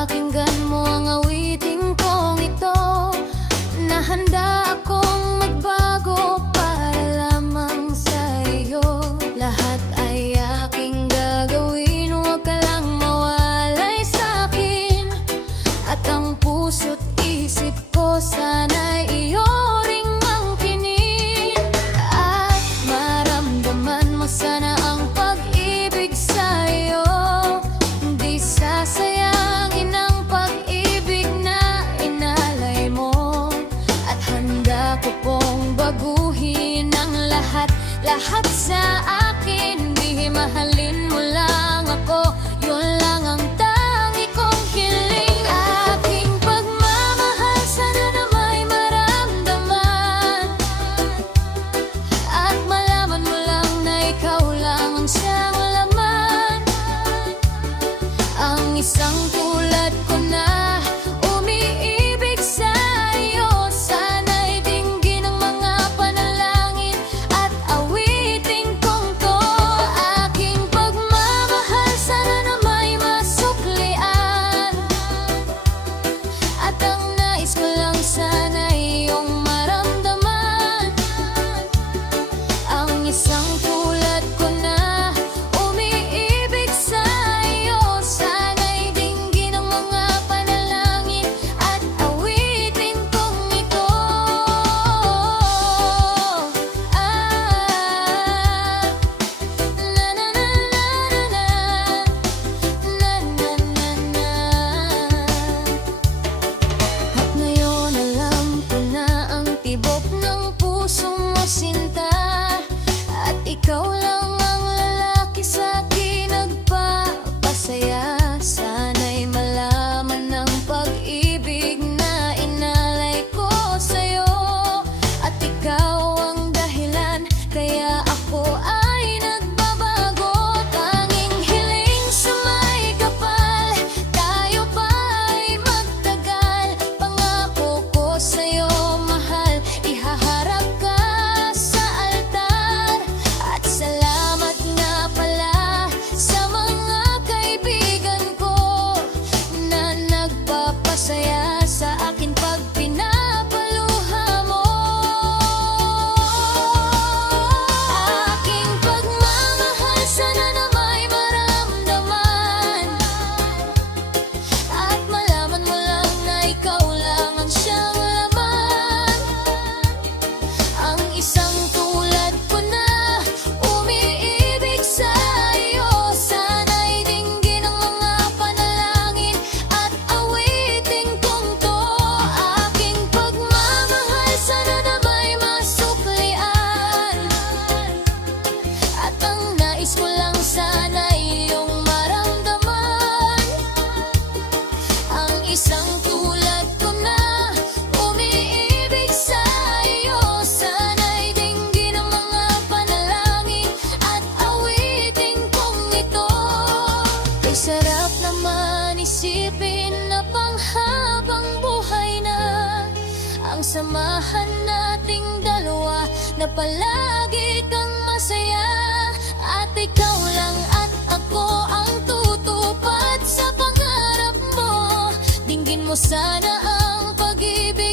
Pakinggan mo ang awiting kong ito, na handa akong magbago para lamang sa iyo. Lahat ay aking gagawin, huwag ka lang mawalay sa'kin. At ang puso't isip ko sana'y iyo ring angkinin. At maramdaman mo sana ang pag-ibig sa'yo. Di sasayangin ang pag-ibig na inalay mo. At handa ko pong baguhin ang lahat sa akin. Di mahalin mo lang ako, yun lang ang tangi kong hiling. Aking pagmamahal sana na may maramdaman, at malaman mo lang na ikaw lang ang siyang laman. Ang isang tulad ko na umiibig sa iyo, sana'y dinggin ang mga panalangin at awitin kong to. Aking pagmamahal sana na may masuklian, at ang nais ko lang sana iyong maramdaman. Ang isang tulad ko na umiibig sa iyo, sana'y dinggin ang mga panalangin at awitin kong ito. Na na na na na na na na na. At ngayon alam ko na ang tibok ng puso mo, sinta. At ikaw lang ang lalaki sa'kin nagpapasaya. Sana'y malaman ng pag-ibig na inalay ko sa'yo. At ikaw ang dahilan kaya ako ay nagbabago. Tanging hiling sa may kapal, tayo pa'y magtagal. Pangako ko sa'yo, mahal, ihaharap ka sa altar. At salamat nga pala sa mga kaibigan ko na nagpapasaya sa akin pag pinapaluha mo. Aking pagmamahal sana na may maramdaman, at malaman mo lang na ikaw lang ang siyang laman. Ang isang tulad ko na umiibig sa iyo, sana'y dinggin ang mga panalangin at awitin kong to. Aking pagmamahal sana na may masuklian, at ang nais ko lang sana iyong maramdaman. Ang isang tulad ko na umiibig sa iyo, sana'y dinggin ang mga panalangin at awitin kong ito. Kay sarap naman isipin na panghabang buhay na ang samahan nating dalawa, na palagi kang masaya. At ikaw lang at ako ang tutupad sa pangarap mo. Dinggin mo sana ang pag-ibig